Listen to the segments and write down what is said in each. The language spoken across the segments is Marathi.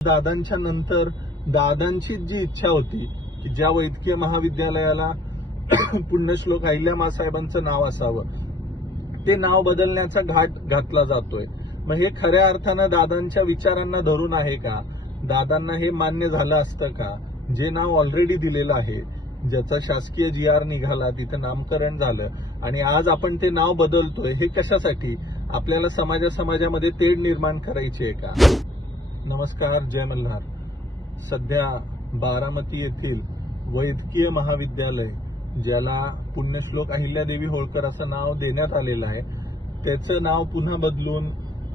दादांच्या नंतर दादांची जी इच्छा होती की ज्या वैद्यकीय महाविद्यालयाला पुण्यश्लोक अहिल्यामाँ साहेबांचं नाव असावं ते नाव बदलण्याचा घाट घातला जातोय। मग हे खऱ्या अर्थानं दादांच्या विचारांना धरून आहे का? दादांना हे मान्य झालं असतं का? जे नाव ऑलरेडी दिलेलं आहे, ज्याचा शासकीय GR निघाला, तिथं नामकरण झालं आणि आज आपण ते नाव बदलतोय, हे कशासाठी? आपल्याला समाजामध्ये तेढ निर्माण करायची आहे का? नमस्कार, जय मल्हार। सध्या बारामती येथील वैद्यकीय महाविद्यालय, ज्याला पुण्यश्लोक अहिल्यादेवी होळकर असं नाव देण्यात आलेलं आहे, त्याचं नाव पुन्हा बदलून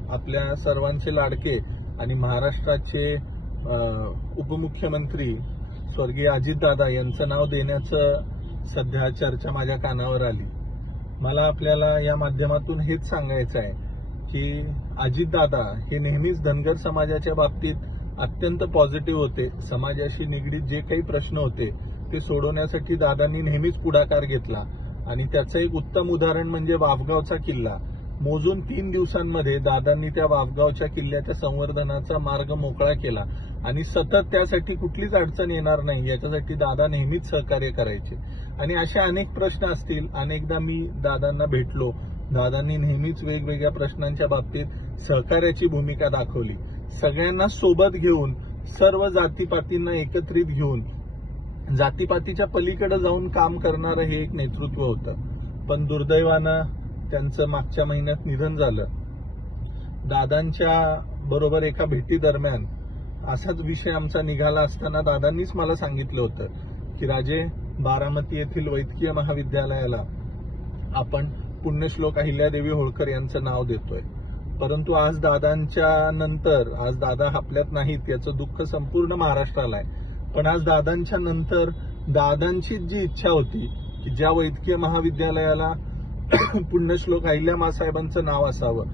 आपल्या सर्वांचे लाडके आणि महाराष्ट्राचे उपमुख्यमंत्री स्वर्गीय अजितदादा यांचं नाव देण्याचं सध्या चर्चा माझ्या कानावर आली। मला आपल्याला या माध्यमातून हेच सांगायचं आहे की अजितदादा हे नेहमीच धनगर समाजाच्या बाबतीत अत्यंत पॉझिटिव्ह होते। समाजाशी निगडीत जे काही प्रश्न होते ते सोडवण्यासाठी दादांनी नेहमीच पुढाकार घेतला आणि त्याचं एक उत्तम उदाहरण म्हणजे वाफगावचा किल्ला। मोजून 3 दिवसांमध्ये दादांनी त्या वाफगावच्या किल्ल्याच्या संवर्धनाचा मार्ग मोकळा केला आणि सतत त्यासाठी कुठलीच अडचण येणार नाही याच्यासाठी दादा नेहमीच सहकार्य करायचे। आणि अशा अनेक प्रश्न असतील, अनेकदा मी दादांना भेटलो, दादांनी नेहमीच वेगवेगळ्या प्रश्नांच्या बाबतीत सहकार्याची भूमिका दाखवली। सगळ्यांना सोबत घेऊन, सर्व जातीपातींना एकत्रित घेऊन, जातीपातीच्या पलीकडे जाऊन काम करणारं हे एक नेतृत्व होतं। पण दुर्दैवानं त्यांचं मागच्या महिन्यात निधन झालं। दादांच्या बरोबर एका भेटी दरम्यान असाच विषय आमचा निघाला असताना दादांनीच मला सांगितलं होतं की राजे, बारामती येथील वैद्यकीय महाविद्यालयाला आपण पुण्यश्लोक अहिल्यादेवी होळकर यांचं नाव देतोय। परंतु आज दादांच्या नंतर, आज दादा आपल्यात नाहीत याचं दुःख संपूर्ण महाराष्ट्राला आहे, पण आज दादांच्या नंतर दादांची जी इच्छा होती की ज्या वैद्यकीय महाविद्यालयाला पुण्यश्लोक अहिल्यामाँ साहेबांचं नाव असावं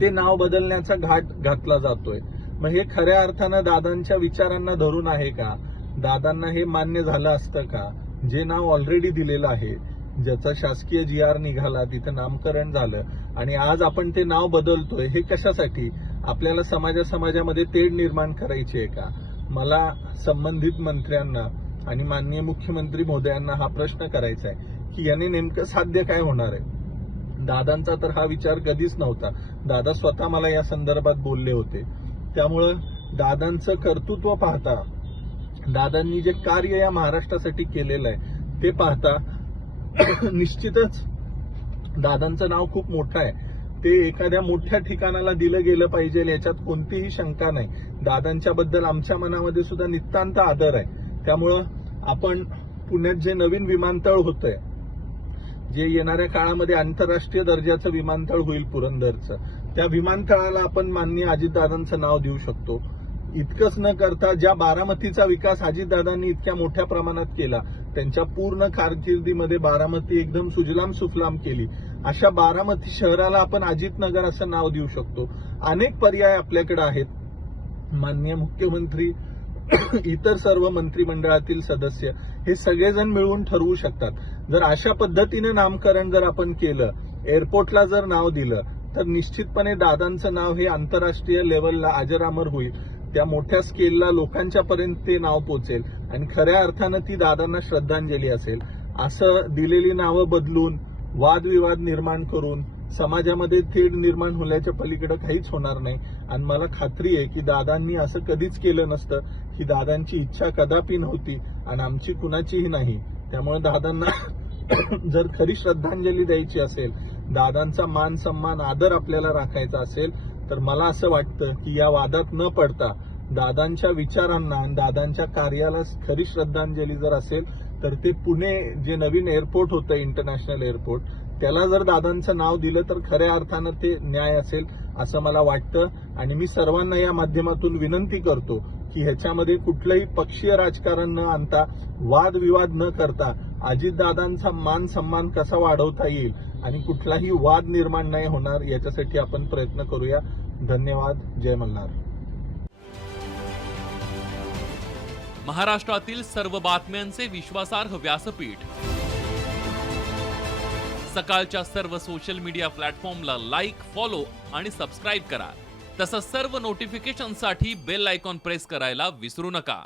ते नाव बदलण्याचा घाट घातला जातोय। मग हे खऱ्या अर्थानं दादांच्या विचारांना धरून आहे का? दादांना हे मान्य झालं असतं का? जे नाव ऑलरेडी दिलेलं आहे, ज्याचा शासकीय GR निघाला, तिथं नामकरण झालं आणि आज आपण ते नाव बदलतोय, हे कशासाठी? आपल्याला समाजामध्ये तेढ निर्माण करायची आहे का? मला संबंधित मंत्र्यांना आणि माननीय मुख्यमंत्री महोदयांना हा प्रश्न करायचा आहे की याने नेमकं साध्य काय होणार आहे? दादांचा तर हा विचार कधीच नव्हता। दादा स्वतः मला या संदर्भात बोलले होते। त्यामुळं दादांचं कर्तृत्व पाहता, दादांनी जे कार्य या महाराष्ट्रासाठी केलेलं आहे ते पाहता निश्चितच दादांचं नाव खूप मोठं आहे। ते एखाद्या मोठ्या ठिकाणाला दिलं गेलं पाहिजे याच्यात कोणतीही शंका नाही। दादांच्या बद्दल आमच्या मनामध्ये सुद्धा नितांत आदर आहे। त्यामुळं आपण पुण्यात जे नवीन विमानतळ होतंय, जे येणाऱ्या काळामध्ये आंतरराष्ट्रीय दर्जाचं विमानतळ होईल पुरंदरचं, त्या विमानतळाला आपण माननीय अजितदादांचं नाव देऊ शकतो। इतकंच न करता ज्या बारामतीचा विकास अजितदादांनी इतक्या मोठ्या प्रमाणात केला, त्यांच्या पूर्ण कारकिर्दीमध्ये बारामती एकदम सुजलाम सुफलाम केली, अशा बारामती शहराला आपण अजितनगर असं नाव देऊ शकतो। अनेक पर्याय आपल्याकडे आहेत। माननीय मुख्यमंत्री, इतर सर्व मंत्रिमंडळातील सदस्य हे सगळेजण मिळून ठरवू शकतात। जर अशा पद्धतीने नामकरण जर आपण केलं, एअरपोर्टला जर नाव दिलं, तर निश्चितपणे दादांचं नाव हे आंतरराष्ट्रीय लेवलला अजरामर होईल। त्या मोठ्या स्केलला लोकांच्या पर्यंत ते नाव पोहोचेल आणि खऱ्या अर्थानं ती दादांना श्रद्धांजली असेल। असं दिलेली नावं बदलून, वादविवाद निर्माण करून समाजामध्ये तेढ निर्माण होण्याच्या पलीकडे काहीच होणार नाही। आणि मला खात्री आहे की दादांनी असं कधीच केलं नसतं, ही दादांची इच्छा कदापि नव्हती आणि आमची कुणाचीही नाही। त्यामुळे दादांना जर खरी श्रद्धांजली द्यायची असेल, दादांचा मान सन्मान आदर आपल्याला राखायचा असेल, तर मला असं वाटतं की या वादात न पडता दादांच्या विचारांना आणि दादांच्या कार्याला खरी श्रद्धांजली जर असेल, तर ते पुणे जे नवीन एअरपोर्ट होतं, इंटरनॅशनल एअरपोर्ट, त्याला जर दादांचं नाव दिलं तर खऱ्या अर्थानं ते न्याय असेल असं मला वाटतं। आणि मी सर्वांना या माध्यमातून विनंती करतो की ह्याच्यामध्ये कुठलंही पक्षीय राजकारण न आणता, वादविवाद न करता अजितदादांचा मान सन्मान कसा वाढवता येईल आणि कुठलाही वाद निर्माण नाही होणार याच्यासाठी आपण प्रयत्न करूया। धन्यवाद, जय मल्हार। महाराष्ट्रातील सर्व बातम्यांचे विश्वासार्ह व्यासपीठ, सकाळच्या सर्व सोशल मीडिया प्लॅटफॉर्मला लाईक, फॉलो आणि सबस्क्राईब करा। तसंच सर्व नोटिफिकेशनसाठी बेल आयकॉन प्रेस करायला विसरू नका.